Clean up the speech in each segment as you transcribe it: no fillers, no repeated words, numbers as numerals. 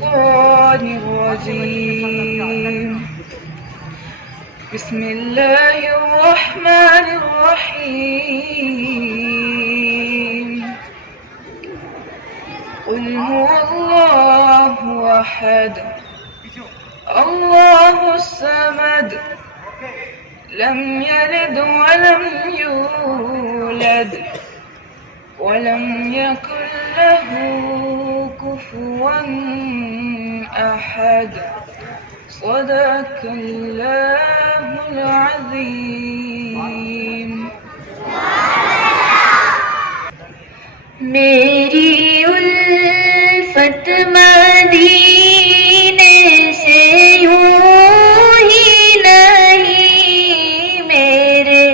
الشيطان الرجيم. بسم الله الرحمن الرحيم. قل هو الله أحد الله الصمد لم يلد ولم يولد ولم يكن له كفوا أحد. صدق الله العظيم. میری الفت مدینے سے یوں ہی نہیں، میرے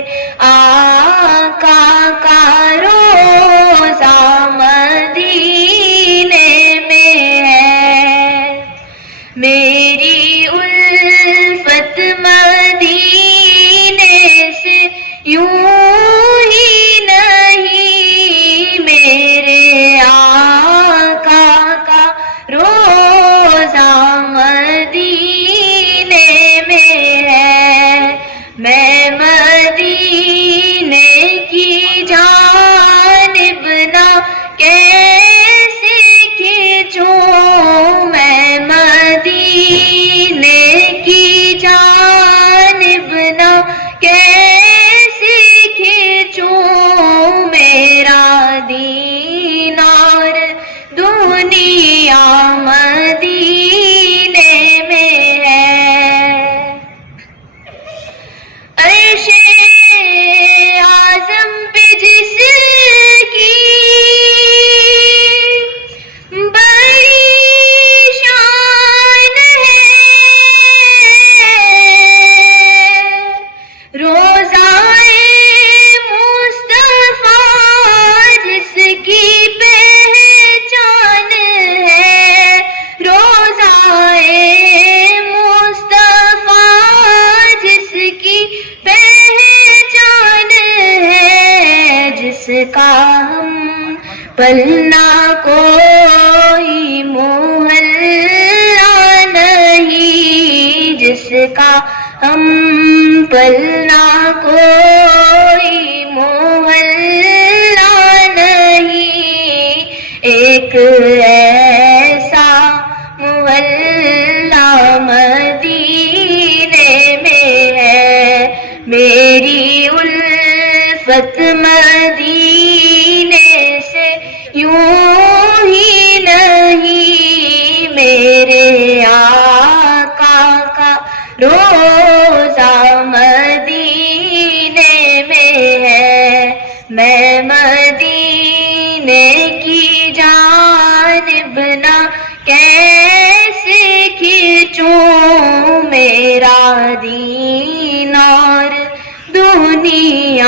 آقا کا روضہ مدینے میں ہے. میری الفت مدینے سے یوں ہی نہیں، میرے آقا کا روضہ مدینے میں ہے. میں مدینے کی جانب نہ کیسے کھینچوں، میں مدینے کی جانب نہ کیسے کھینچوں. میرا دینار دنیا مدینے میں ہے. عرش اعظم پہ جس کی بڑی شان ہے، روضائے مصطفیٰ جس کی پہچان ہے، روضائے مصطفیٰ جس کی پہچان ہے، جس کا ہم پلنا کوئی محلہ نہیں، جس کا ہم پلنا کوئی محلہ نہیں. ایک ایسا محلہ مدینے میں ہے. میری الفت مدینے سے یوں ہی نہیں، میرے آقا کا روضہ مدینے میں ہے. میں مدینے کی جانب نہ کیسے کھینچوں، میرا دینار دنیا